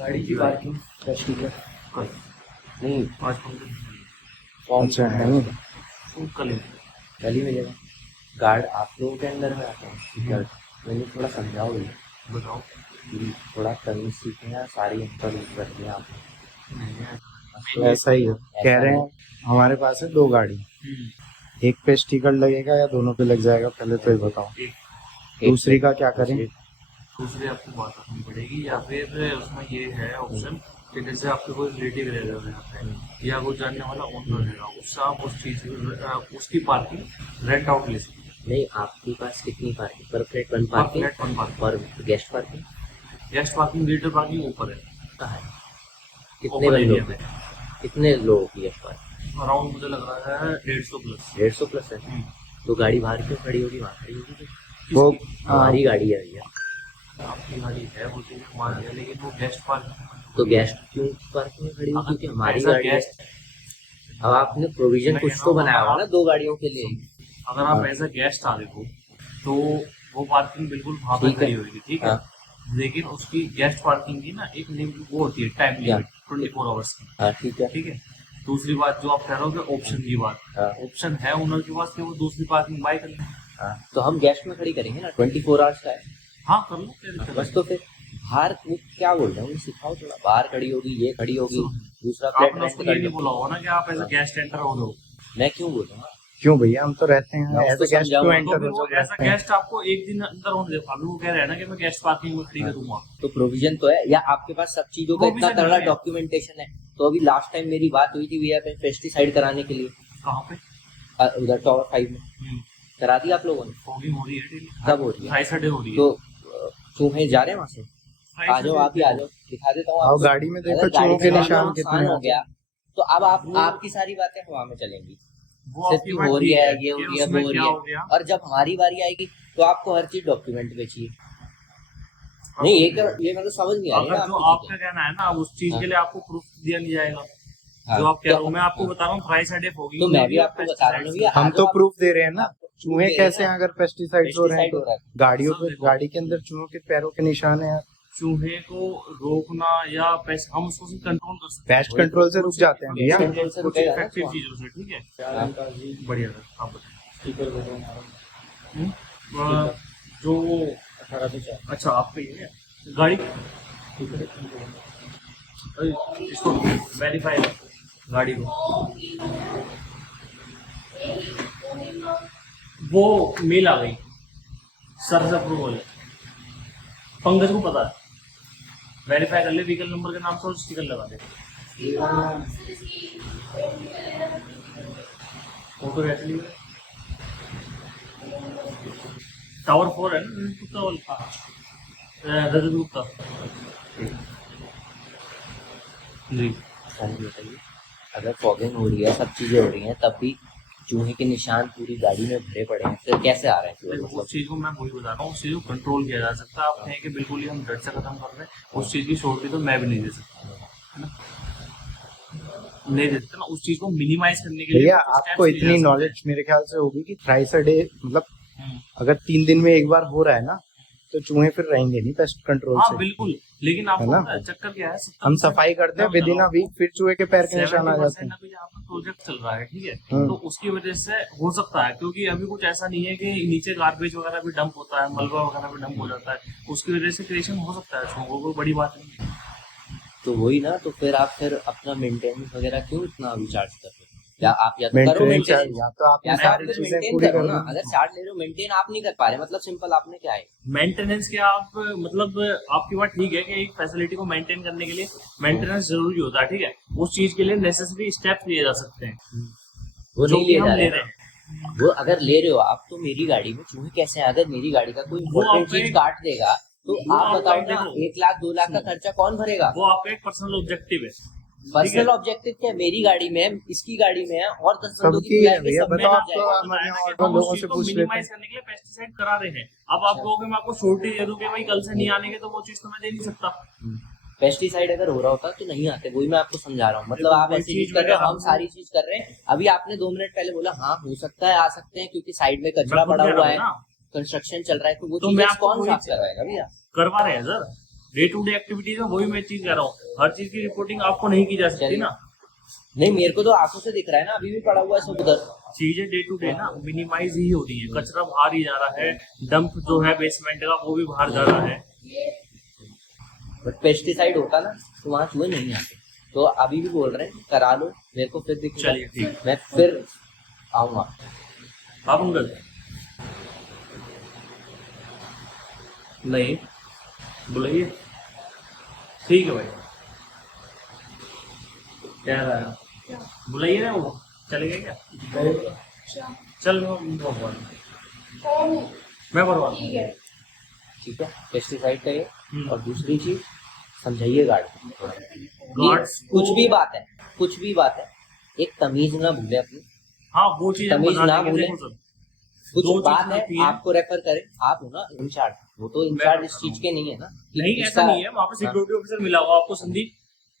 गाड़ी की पार्किंग ठीक है। नहीं 5 अच्छा है नहीं कल गली में जगह गार्ड आप लोगों के अंदर में आता है। मैंने थोड़ा समझाओ ये बताओ। कि थोड़ा तमीज सीखें या सारी अंतर यूज करते हैं आप। तो ऐसा ही है, कह रहे हैं हमारे पास है 2 गाड़ी, एक पे स्टिकर लगेगा या दोनों पे लग जाएगा, पहले तो ये बताओ। दूसरी का क्या करें? दूसरी आपको बात रखनी पड़ेगी या फिर उसमें ये है ऑप्शन कि जैसे आपके कोई रिलेटिव रह रहे हैं या कोई जानने वाला ओनर रहेगा, उससे आप उस चीज उसकी पार्किंग रेंट आउट ले सकते हैं। नहीं आपके पास कितनी पार्किंग पर फ्लैट वन पार्किंग और guest parking? Guest parking visitor parking ऊपर है। कहाँ है? कितने ओपन बंदों एरिया की? में कितने लोगों की गेस्ट पार्किंग? अराउंड मुझे लग रहा है 150 प्लस। 150 प्लस है। तो गाड़ी बाहर क्यों खड़ी होगी? वहाँ खड़ी होगी वो हमारी गाड़ी है भैया। आपकी गाड़ी है वो चीज मान लिया, लेकिन वो गेस्ट पार्किंग तो गेस्ट क्यों पार्किंग में खड़ी होगी? क्योंकि हमारी ऐसा गाड़ी है। गेस्ट अब आपने प्रोविजन मैं कुछ कह रहा तो हूँ, बनाया होगा ना 2 गाड़ियों के लिए। अगर आप एज अ गेस्ट आ रहे हो तो वो पार्किंग बिल्कुल वहां पे ठीक है। खड़ी होगी, ठीक है। लेकिन उसकी गेस्ट पार्किंग की ना एक लिमिट वो होती है, टाइम क्या? लिमिट 24 आवर्स की। हाँ ठीक है। ठीक है। दूसरी बात जो आप कह रहे हो कि ऑप्शन की बात, हाँ। ऑप्शन है ओनर के पास कि वो दूसरी पार्किंग बाय कर ले। हाँ तो हम गेस्ट में खड़ी करेंगे ना, 24 आवर्स का है। हाँ कर लो, क्या दिक्कत बस है? तो फिर बाहर वो क्या बोल रहे हैं उन्हें सिखाओ थोड़ा। बाहर खड़ी होगी, ये खड़ी होगी, दूसरा फ्लैट आपने रेंट उसको कर ये नहीं लो। बोला होगा ना कि आप एज अ गेस्ट एंटर हो रहे हो। मैं क्यों बोलूँगा? क्यों भैया, हम तो रहते हैं मैं एज उसको अ गेस्ट, क्यों समझाऊंगा। तो एंटर फिर हो वो जब एज अ रहते हैं। गेस्ट आपको एक दिन अंदर होने देगा। अभी वो कह रहे हैं ना कि मैं गेस्ट पार्किंग में खड़ी करूंगा। तो प्रोविजन तो है या आपके पास सब चीजों का इतना Provision तगड़ा नहीं है। डॉक्यूमेंटेशन है? तो अभी लास्ट टाइम मेरी बात हुई थी भैया पे पेस्टिसाइड कराने के लिए कहाँ पे? उधर टावर 5 में करा दी आप लोगों ने? फॉगिंग हो रही है डेली। कब हो रही है? फ्राइडे हो रही है। तो चूहे जा रहे हैं वहां से? आ जाओ, आप ही आ जाओ, दिखा देता हूँ आओ आपको। गाड़ी में देखो अगर गाड़ी चूहों के चलाना निशान आसान कितने हो हैं। गया तो अब आप आपकी सारी बातें हवा में चलेंगी। वो सिर्फ आपकी की बात हो रही ठीक है, है ये हो कि रही है, उसमें वो हो क्या रही हो गया। है, और जब हमारी बारी आएगी तो आपको हर चीज डॉक्यूमेंट पे चाहिए। नहीं ये मतलब समझ नहीं आ रही ना अगर जो आपकी आपका चीजें। कहना है ना, उस चीज हाँ। के लिए आपको प्रूफ दिया नहीं जाएगा। हाँ, जो आप कह तो रहे हो, मैं आपको बता रहा हूँ फ्राइडे फॉगिंग तो हो मैं रही भी है, आपको बता रहा हूँ ना पेस्टिसाइड्स भैया, आ हम जाओ तो आप। प्रूफ दे रहे हैं ना। आपको proof चूहे दे रहे हैं कैसे ना। हैं अगर पेस्टिसाइड्स हो रहे हैं पेस्टिसाइड हो तो? रहा है। गाड़ियों सब पे, देखो। गाड़ी के अंदर चूहों के पैरों के निशान है। चूहे को रोकना या पेस्ट, हम उसको कंट्रोल कर सकते हैं। पेस्ट कंट्रोल से रुक जाते हैं भैया। कंट्रोल से कुछ रुकेगा ना इफेक्टिव चूहा। चीजों से, ठीक है। हाँ। बढ़िया सर, आप बताइए। जो 1804, अच्छा आपका ये है गाड़ी। अरे, इसको वेरीफाई गाड़ी को। वो मेल आ गई सर से अप्रूवल। पंकज को पता है, वेरीफाई कर ले व्हीकल नंबर के नाम से और स्टिकर लगा दे। फोटो कैसे ली? टावर 4 है ना गुप्ता वाला, रजत गुप्ता जी। बताइए, अगर फॉगिंग हो रही है, सब चीजें हो रही हैं, तब भी चूहे के निशान पूरी गाड़ी में भरे पड़े हैं, फिर कैसे आ रहे हैं चूहे? देखो, मतलब उस चीज को मैं वही बता रहा हूँ, उस चीज को कंट्रोल किया जा सकता है। आप कहें कि बिल्कुल ही हम डट से खत्म कर रहे हैं, उस चीज की श्योरिटी तो मैं भी नहीं दे सकता, है ना। नहीं दे सकता ना, उस चीज को मिनिमाइज करने के लिए भैया कुछ आपको steps लिए जा इतनी सकते हैं। नॉलेज मेरे ख्याल से होगी कि थ्राइस अ डे, मतलब अगर 3 दिन में एक बार हो रहा है ना, तो चूहे फिर रहेंगे नहीं पेस्ट कंट्रोल हाँ से। बिल्कुल, लेकिन आपको है ना? पता है चक्कर क्या है? हम सफाई करते हैं विद इन अ वीक, फिर चूहे के पैर के निशान आ जाते हैं। अभी यहाँ पर प्रोजेक्ट चल रहा है, ठीक है। हम्म। तो उसकी वजह से हो सकता है, क्योंकि अभी कुछ ऐसा नहीं है कि नीचे गार्बेज वगैरह भी डंप होता है, मलबा वगैरह भी डंप हो जाता है, उसकी वजह से क्रिएशन हो सकता है। उसको कोई बड़ी बात नहीं है। तो वही ना, तो फिर आप फिर अपना मेंटेनेंस वगैरह क्यों इतना अभी चार्ज कर रहे हो? या आप या तो करो मेंटेनेंस मेंटेनेंस, या तो आपने या तो सारी आप फिर चीजें मेंटेन पूरी करो कर ना। दी। अगर चार्ज ले रहे हो, मेंटेन आप नहीं कर पा रहे, मतलब सिंपल आपने क्या है मेंटेनेंस के आप मतलब आपकी बात ठीक है कि एक फैसिलिटी को मेंटेन करने के लिए मेंटेनेंस जरूरी होता है, ठीक है। उस चीज के लिए नेसेसरी स्टेप्स लिए जा सकते हैं, वो जो नहीं कि लिए हम जा ले रहे रहे हैं। हैं। वो अगर ले रहे हो आप, तो मेरी गाड़ी में चूहे कैसे हैं? अगर मेरी गाड़ी का कोई वो इम्पोर्टेंट आपका चीज एक- काट देगा तो वो आप आपका बताओ एक ना, देखो, 1 लाख 2 लाख का खर्चा कौन भरेगा? वो आपका एक पर्सनल ऑब्जेक्टिव है। पर्सनल ऑब्जेक्टिव क्या? मेरी गाड़ी में है, इसकी गाड़ी में है, और 10 बंदों सबकी की है बुलाएंगे, भैया, सब में बताओ लग आप तो जाएगा। हमारे यहाँ हम ऑटो उस लोगों चीज से को पूछ लेते मिनिमाइज हैं। करने के लिए पेस्टिसाइड करा रहे हैं। अब आप लोगों मैं आपको श्योरिटी दे दूं कि भाई कल से नहीं आने के, तो वो चीज तो मैं दे नहीं सकता। पेस्टिसाइड अगर हो रहा होता तो नहीं आते, वही मैं आपको समझा रहा हूँ। मतलब आप ऐसी चीज कर रहे हो, हम सारी चीज कर रहे हैं। अभी आपने 2 मिनट पहले बोला हाँ हो सकता है, आ सकते हैं, क्योंकि साइड में कचरा पड़ा हुआ है, कंस्ट्रक्शन चल रहा है, तो वो तो मैं चीजें आपको कौन वही साफ करवाएगा भैया? करवा रहे हैं sir, day to day activities में वही मैं चीज कह रहा हूँ, हर चीज की रिपोर्टिंग आपको नहीं की जा सकती ना। नहीं मेरे को तो आंखों से दिख रहा है ना, अभी भी पड़ा हुआ है सब उधर। चीजें डे टू डे ना मिनिमाइज ही हो रही है, कचरा बाहर ही जा रहा है, डंप जो है बेसमेंट का वो भी बाहर जा रहा है। बट पेस्टिसाइड होता ना तो वहाँ चूहे नहीं आते, तो अभी भी बोल रहे हैं करा लो, मेरे को फिर दिख। चलिए ठीक, मैं फिर आऊंगा। आप अंकल नहीं बुलाइए, ठीक है भाई, क्या रहा है बुलाइए ना, वो चलेगा क्या? चल मैं भरवा ठीक है, पेस्टिसाइड का ये। और दूसरी चीज समझाइए गार्ड, कुछ भी बात है, कुछ भी बात है, एक तमीज ना भूले अपनी। हाँ वो चीज तमीज ना भूले, सर, कुछ दो बात चीज़ है होती है। आपको रेफर करे, आप हो ना इंचार्ज, वो तो इंचार्ज इस चीज के नहीं है ना कि नहीं ऐसा इसका- नहीं है, वहाँ पे सिक्योरिटी ऑफिसर मिला हुआ आपको, संदीप।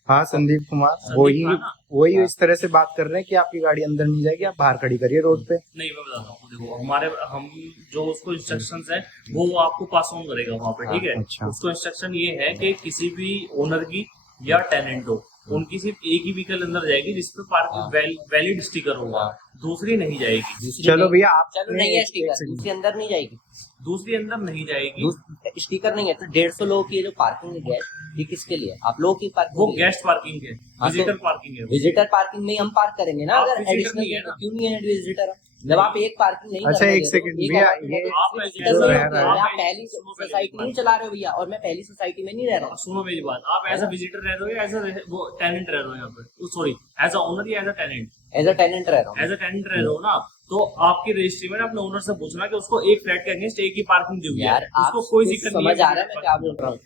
हाँ संदीप कुमार, संदीप वही था ना? वही हाँ। इस तरह से बात कर रहे हैं कि आपकी गाड़ी अंदर नहीं जाएगी, आप बाहर खड़ी करिए रोड पे। नहीं मैं बताता हूँ, देखो हमारे हम जो उसको इंस्ट्रक्शंस है वो आपको पास ऑन करेगा वहाँ पे, ठीक है। अच्छा। उसको इंस्ट्रक्शन ये है कि किसी भी ओनर की या टेनेंट हो, उनकी सिर्फ एक ही व्हीकल अंदर जाएगी जिसपे पार्किंग वैलिड स्टिकर होगा, दूसरी नहीं जाएगी। दूसरी चलो नहीं- भैया आप चलो नहीं है स्टिकर, दूसरी अंदर नहीं जाएगी, दूसरी अंदर नहीं जाएगी, स्टिकर नहीं है तो 150 लोगों की जो पार्किंग है गैस, ये किसके लिए? आप लोगों की पार्किंग वो के लिए। गेस्ट पार्किंग है, हाँ, तो विजिटर पार्किंग है। विजिटर पार्किंग में ही हम पार्क करेंगे ना, आप अगर visitor एडिशनल नहीं है ना। क्यों नहीं है विजिटर? जब आप एक पार्किंग नहीं अच्छा, करने एक दे रहे हो, सेकंड एक भैया, apartment ये में आप दूसरी ऐसे- visitor जो नहीं रह रहा है, है- आप पहली सुनो मेरी सोसाइटी बात। नहीं चला रहे हो भैया, और मैं पहली सोसाइटी में नहीं रह रहा हूँ। सुनो मेरी बात, आप एज अ विजिटर रह रहे हो या एज अ वो टेनेंट रह रहे हो यहाँ पे, सॉरी एज अ ओनर या as a tenant? As a tenant रह रहा हूँ। एज अ टेनेंट रह रहे हो ना, तो आपकी रजिस्ट्री में अपने ओनर से पूछना कि उसको एक फ्लैट के अगेंस्ट एक ही पार्किंग दी हुई है, यार आप उसको कोई दिक्कत नहीं समझ आ रहा है मैं क्या बोल रहा हूँ?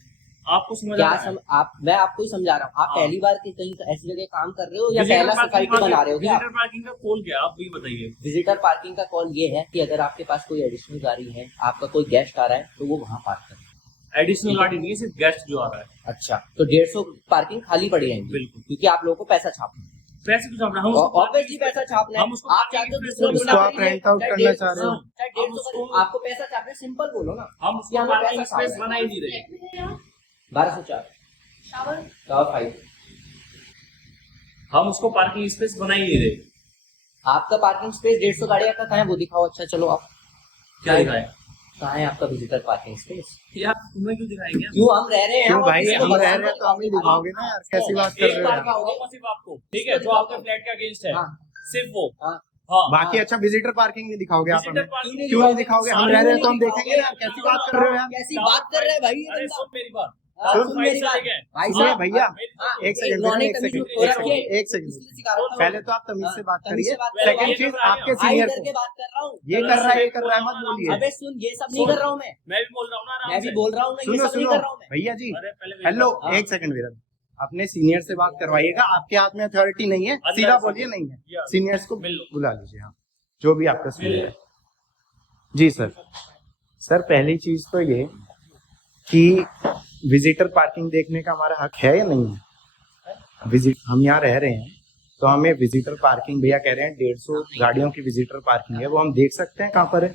आपको समझ आ क्या रहा है? आप मैं आपको ही समझा रहा हूँ। आप हाँ। पहली बार कहीं ऐसी जगह काम कर रहे हो या विजिटर पहला पार्किंग सोसाइटी बना रहे हो क्या? विजिटर पार्किंग का कॉल क्या आप भी बताइए। विजिटर पार्किंग का कॉल ये है कि अगर आपके पास कोई एडिशनल गाड़ी है, आपका कोई गेस्ट आ रहा है, तो वो वहाँ पार्क करें। एडिशनल गाड़ी नहीं है, सिर्फ गेस्ट जो आ रहा है। अच्छा, तो 150 पार्किंग खाली पड़ी रहेंगी, बिल्कुल। क्योंकि आप लोगों को पैसा छापना है। पैसे तो छापना, हम ऑब्वियसली पैसा छापना है। हम उसको आप चाहते हो दूसरे उसको लोग आप rent out करना चाह रहे हो। चाहे 150 आपको पैसा छापना है, सिंपल बोलो ना। हम कि उसको हमें पार्किंग पैसा स्पेस छापना बना ही नहीं रहे। 1204 टावर 5 हम उसको पार्किंग स्पेस बना ही नहीं रहे। आपका पार्किंग स्पेस 150 गाड़ियां का कहाँ है वो दिखाओ। अच्छा चलो, आप क्या दिखाए कहाँ है आपका विजिटर पार्किंग स्पेस? यार तुम्हें क्यों दिखाएंगे? क्यों हम रह रहे हैं? क्यों हम भाई, किसी को हम रह बता रहे हैं तो हम ही दो। दिखाओगे ना यार, कैसी बात कर एक रहे हो पार्किंग यार? होगा सिर्फ आपको, ठीक है, जो आपके फ्लैट के अगेंस्ट है, हाँ। सिर्फ वो। हाँ। हाँ, बाकी अच्छा विजिटर पार्किंग नहीं दिखाओगे आप विजिटर हमें? पार्किंग क्यों नहीं दिखाओगे? हम रह रहे हैं तो हम दिखाओगे। देखेंगे यार, कैसी बात कर रहे हो यार? कैसी बात कर रहे हैं भाई? ये अरे बंदा। सुन मेरी बात, हाँ, सुन सुन मेरी बात। भाई सुनिए साहब, भैया, हाँ, एक सेकंड इन्होंने एक तमीज सेकंड को रखिए। एक सेकंड इसलिए सिखा रहा हूँ। पहले तो आप तमीज से बात तमीज करिए। से बात करो। सेकंड ये चीज कर रहा है, आपके भाई सीनियर करके को बात कर रहा हूँ। ये कर रहा है, ये कर रहा है, मत बोलिए। अबे सुन, ये सब नहीं कर रहा हूँ मैं मैं भी बोल रहा हूँ ना, मैं भी बोल रहा हूँ ना, ये सुनो सब नहीं सुनो कर रहा हूँ मैं। भैया जी, अरे पहले मेरी हेलो बात- हाँ। एक सेकंड विराट, अपने सीनियर से बात करवाइएगा, आपके हाथ में अथॉरिटी नहीं है, अंदर सीधा से- बोलिए नहीं है। या- सीनियर्स को मिल लो। बुला लीजिए, हाँ जो भी आपका मिल सीनियर है। जी सर। सर पहली चीज तो ये कि विजिटर पार्किंग देखने का हमारा हक है या नहीं है? विजिट हम यहाँ रह रहे हैं तो हमें विजिटर पार्किंग, भैया कह रहे हैं 150 गाड़ियों की विजिटर पार्किंग है, वो हम देख सकते हैं कहाँ पर है?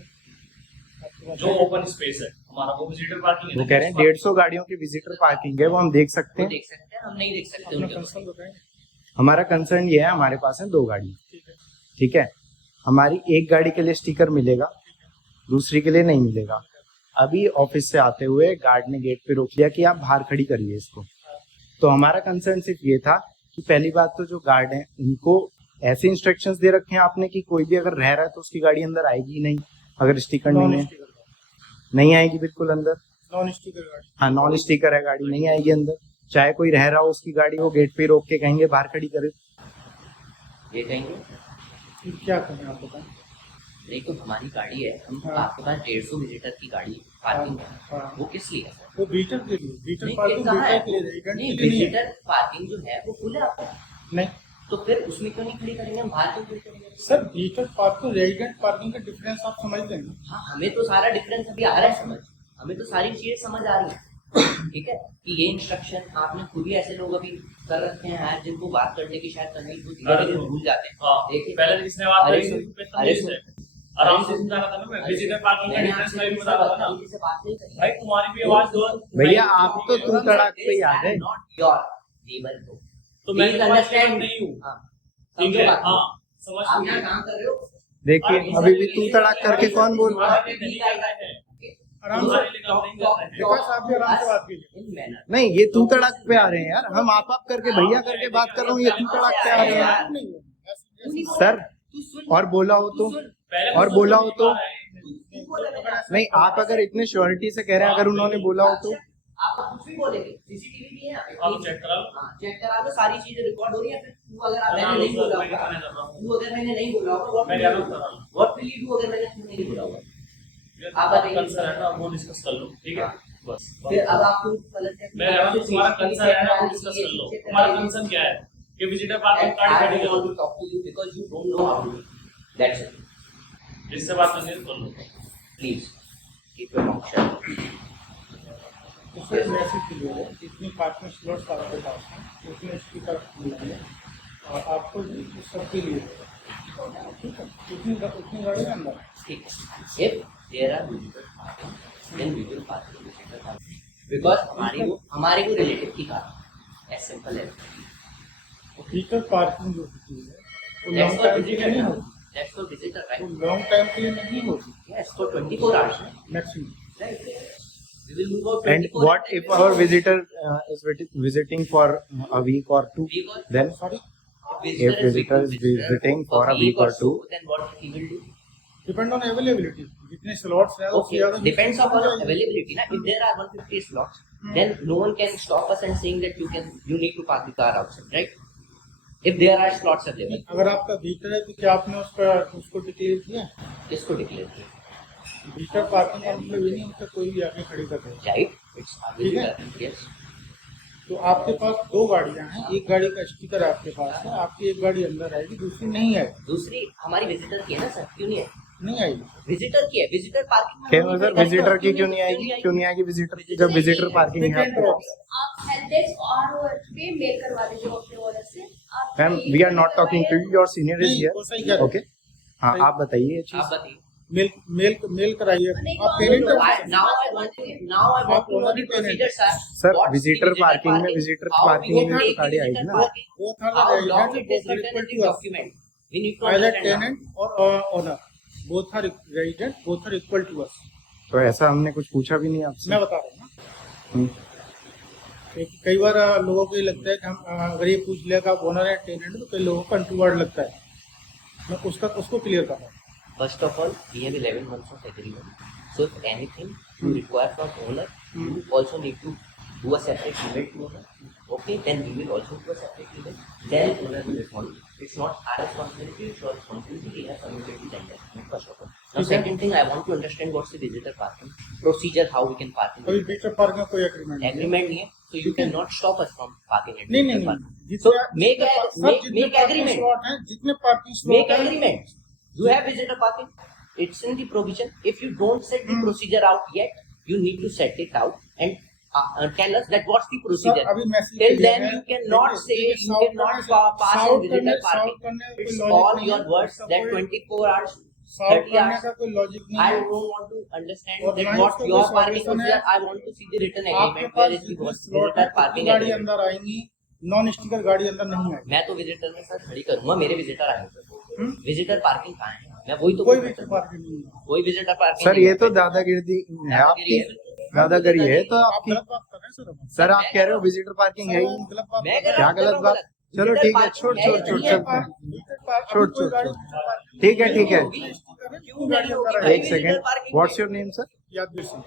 जो ओपन स्पेस है हमारा, वो विजिटर पार्किंग है। वो कह रहे हैं 150 गाड़ियों की विजिटर पार्किंग है, वो हम देख सकते वो हैं। देख सकते हैं, हम नहीं देख सकते उनके। हमारा कंसर्न ये है, हमारे पास है 2 गाड़ी, ठीक है। हमारी एक गाड़ी के लिए स्टिकर मिलेगा, दूसरी के लिए नहीं मिलेगा। अभी ऑफिस से आते हुए गार्ड ने गेट पे रोक लिया कि आप बाहर खड़ी करिए इसको। तो हमारा कंसर्न सिर्फ ये था कि पहली बात तो जो गार्ड हैं उनको ऐसे इंस्ट्रक्शंस दे रखे हैं आपने कि कोई भी अगर रह रहा है तो उसकी गाड़ी अंदर आएगी ही नहीं, अगर स्टिकर नहीं है नहीं आएगी बिल्कुल अंदर। नॉन स्टिकर गाड़ी, हाँ नॉन स्टिकर है गाड़ी, नहीं आएगी अंदर। चाहे कोई रह रहा हो उसकी गाड़ी, वो गेट पे रोक के कहेंगे बाहर खड़ी करे। ये कहेंगे फिर क्या करें आप बताएं? नहीं तो हमारी गाड़ी है, हम हाँ। आपके पास 150 विजिटर की गाड़ी पार्किंग है, हाँ। वो किस लिए है सर? वो बीटर के लिए, बीटर नहीं, पार्किंग कहाँ है? बीटर के लिए, रेगन नहीं, के लिए नहीं है। विजिटर पार्किंग जो है वो फुल है आपका, नहीं तो फिर उसमें क्यों नहीं खड़ी करेंगे? हम बाहर क्यों खड़ी करेंगे? सर, बीटर पार्किंग रेगन पार्किंग का डिफरेंस आप समझ लेंगे। हाँ, हमें तो सारा डिफरेंस अभी आ रहा है समझ, हमें तो सारी चीजें समझ आ रही है, ठीक है। कि ये इंस्ट्रक्शन आपने खुद ही ऐसे लोग अभी कर रखे हैं यार, जिनको बात करने की शायद तमीज वो धीरे धीरे भूल जाते हैं। हाँ, देखिए पहले जिसने बात अरे करी सुन, थी, अरे तमीज सुन, है। आराम से समझा रहा था ना मैं, विजिटर पार्किंग का डिफरेंस मैं भी बता रहा था ना तरीके से बात नहीं करी। भाई, तुम्हारी भी आवाज दो भैया आप तो तू तड़ाक पे ही आ गए। नॉट योर टेबल को, तो मैं Please तुम्हारी understand। टेबल नहीं हूँ, हाँ, ठीक समझो है? बात को। हाँ, समझ आप गए। यहाँ काम कर रहे हो, देखिए अभी भी तू तड़ाक करके कौन बोल रहा है? तुम्हारे लिए नहीं कर रहे हैं, आराम तुम्हारे से लिए काम नहीं कर रहे हैं। विकास आप भी आराम से बात कीजिए। इन मैनर। नहीं ये तू तड़ाक पे आ रहे हैं यार, हम आप करके भैया करके बात कर रहा हूँ, ये तू तड़ाक पे आ रहे हैं नहीं है, ऐसे- ऐसे- सर। तू सुन, और बोला हो तो, पहले और तो बोला हो तो, तू बोला बेटा। नहीं आप अगर इतने श्योरिटी से कह रहे हैं, अगर उन्होंने बोला हो तो आप कुछ भी बोलेंगे, सीसीटीवी भी है यहाँ पे। आप चेक करा लो। हाँ, चेक करा लो, सारी चीजें रिकॉर्ड हो रही है। फिर तू अगर मैं मैंने नहीं बोला मैं होगा, कहना चाह रहा हूँ। तू अगर मैंने नहीं बोला होगा, मैं कह रहा हूँ, व्हाट विल यू डू अगर मैंने तुमने नहीं बोला होगा? आप बताइए। कंसर्न है ना, वो डिस्कस कर लो, ठीक है? बस फिर अब आपको गलत है। मैं कह रहा हूँ, तुम्हारा कंसर्न है ना, वो डिस्कस कर लो। तुम्हारा कंसर्न क्या है कि विजिटर पार्किंग कार्ड I खरीद don't want low, to talk to you because you don't know how to do it. That's it. जिससे बात करनी है कर लो। Please keep your mouth shut. तो सर मैसेज क्लियर है, जितनी पार्किंग स्लॉट्स आपके पास हैं उतने स्पीकर मिलेंगे और आपको सबके लिए ठीक है, उतनी गाड़ी के अंदर ठीक है। If there are visitor parking, then we will park in visitor parking. Because हमारे को रिलेटिव की कार है। As simple as that. Feature parking जो होती है वो That's लॉन्ग for टाइम के लिए नहीं visitor. होती, That's for visitor, वो right? लॉन्ग टाइम के लिए नहीं होती Yes, for 24 hours. Maximum. Right? We will move out and 24 what hours. if our visitor is visiting for a week or two, Because then sorry, If visitor is visiting for a week or two, then what he will do? Depend on availability, जितने slots हैं Okay, depends upon availability. Na? If there are 150 slots, then no one can stop us and saying that you need to park the car outside, right? If there are slots available, अगर आपका vehicle है तो क्या आपने उसको declare किया? इसको declare किया, व्हीकल पार्किंग का मतलब ये नहीं होता कोई भी आके खड़ी कर रहे। right? It's ठीक है। available. Yes. तो आपके पास दो गाड़ियां हैं, एक गाड़ी का स्टिकर आपके पास है, आपकी एक गाड़ी अंदर आएगी, दूसरी नहीं आएगी। दूसरी हमारी विजिटर की है ना सर, क्यों नहीं है? नहीं आएगी। विजिटर की है, विजिटर पार्किंग क्या सर विजिटर की क्यों नहीं आएगी? क्यों नहीं आएगी विजिटर की जब विजिटर पार्किंग है आपके पास? आप हेल्प डेस्क और पे मेल करवा दीजिए अपने ओनर से। आप ma'am we are not talking to you, your senior is नहीं, वो सही कह रहे हियर। हैं। ओके हाँ आप बताइए ये आप चीज। बताइए। मेल कराइए। नहीं, आप parent Now I want to know the procedure, sir. Sir What's the visitor parking में parking? visitor How we parking will में तो take the गाड़ी आएगी visitor ना। parking? both are How the long resident, it is both are written in equal the to us. document? We need to Either understand now. tenant or owner, both are resident, both are equal to us. तो ऐसा हमने कुछ पूछा भी नहीं आपसे। मैं बता रहा हूँ ना, हम्म, क्योंकि कई बार लोगों को ये लगता है कि हम अगर ये पूछ लिया कि आप ओनर है टेनेंट, तो कई लोगों को कंट्रोवर्ड लगता है। मैं उसको क्लियर कर रहा हूँ। First of all, we have 11 months of agreement. So if anything you require from owner, you also need to do a separate email to owner. Okay, then we will also do a separate email. Then owner will respond. It's not our responsibility, it's your responsibility. We have submitted the tender. First of all. Now, Okay. second thing, I want to understand what's the visitor parking procedure, how we can park in कोई visitor. बीच park में कोई agreement Agreement नहीं है, so you cannot stop us from parking at नहीं visitor नहीं parking. नहीं So make agreement. Slot हैं, जितने पार्किंग Make स्लॉट हैं, agreement. You have visitor parking. It's in the provision. If you don't set the procedure out yet, you need to set it out and tell us that what's the procedure. अभी message Till then, you cannot say, you cannot pass in visitor parking. It's all your words that 24 hours, solve 30 करने hours. का कोई logic नहीं I है। don't want to understand और that ना ही what उसका your कोई parking solution procedure. है। I want to see the written आपके agreement. Where pass is the जितने स्लॉट visitor है, parking कितनी गाड़ी agreement? अंदर आएंगी, नॉन स्टिकर गाड़ी अंदर नहीं आएगी। मैं तो विजिटर में सर खड़ी करूंगा, मेरे विजिटर आएंगे। विजिटर पार्किंग कहाँ है? मैं वही तो कोई बोल भी रहा हूँ। पार्किंग नहीं है। कोई विजिटर पार्किंग सर नहीं ये है। तो दादागिरी है आपकी, दादागिरी है तो आप आपकी। गलत बात कर रहे हैं सर। सर आप कह रहे हो विजिटर पार्किंग है ही नहीं। गलत बात मैं कर कह रहे रहा क्या हूँ, गलत बात? चलो ठीक है, छोड़ छोड़ छोड़ चलते हैं। छोड़ छोड़ छोड़ ठीक है ठीक है। क्यों नहीं होगी? एक second, what's your name sir? Yadvir Singh.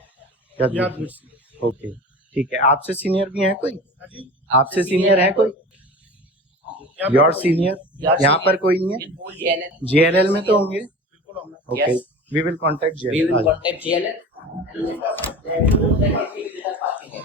Yadvir Yadvir Singh. Okay ठीक है। आपसे सीनियर भी है कोई? हाँ जी। आपसे सीनियर है कोई? यहाँ पे योर कोई- सीनियर यहाँ पर कोई नहीं है? JLL में तो होंगे। बिल्कुल होंगे। Okay we will contact We will JLL। contact JLL and let us know that it is visitor parking है।